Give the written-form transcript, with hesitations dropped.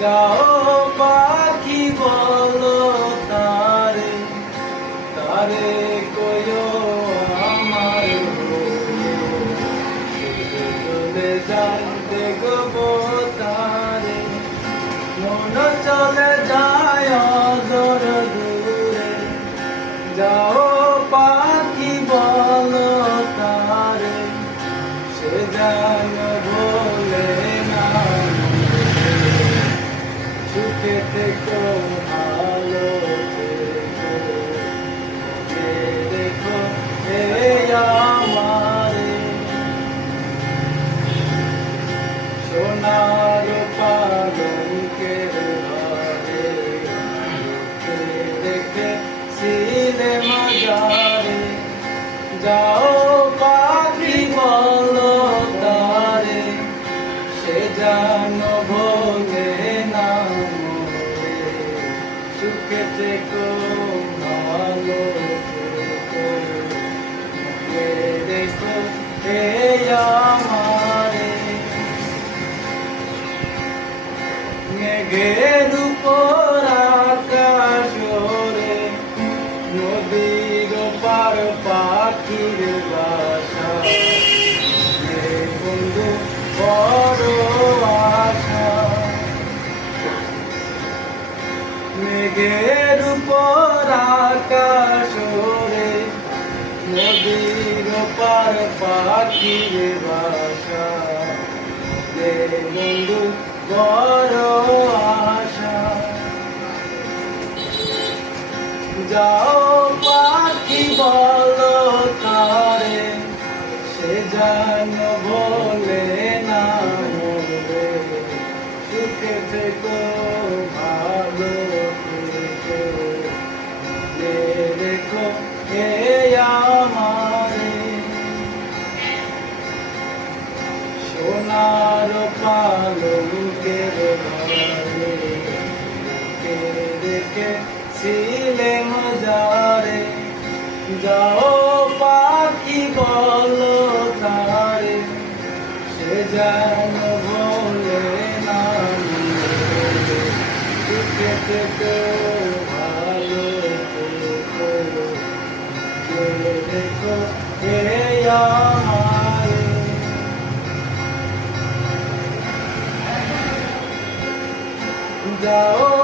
যাও পাখি বলো তারে, তারে কইও আমার চলে যাইতে গো তারে, মন চলে যায় অদূর দূরে। যাও পাখি বলো তারে, সে যেন ভোলে না সুখে থেকো ভালো থেকো, মনে রেখো এই আমারে। সোনার পালঙ্কের ঘরে রেখে রেখে ছিলে মাজারে। যাও পাখি বলো তারে, সে যেন ভোলে না মোরে, সুখে থেকো ভালো থেকো, মনে রেখো এই আমারে। মেঘের উপর আকাশ ওরে, নদীর পার পাখির বাসা, রে বন্ধু বড় আশা। মেঘের উপর আকাশ ওরে, নদীর পার পাখির বাসা, রে বন্ধু বড় আশা। যাও পাখি বলো তারে, সে যেন ভোলে না মোরে, সুখে থেকো ভালো থেকো, মনে রেখো এই আমারে। সোনার পালঙ্কের ঘরে রেখে রেখে ছিলে মজারে। যাও পাখি বলো তারে, সে যেন ভোলে না মোরে, সুখে থেকো ভালো থেকো, মনে রেখো এই আমারে। যাও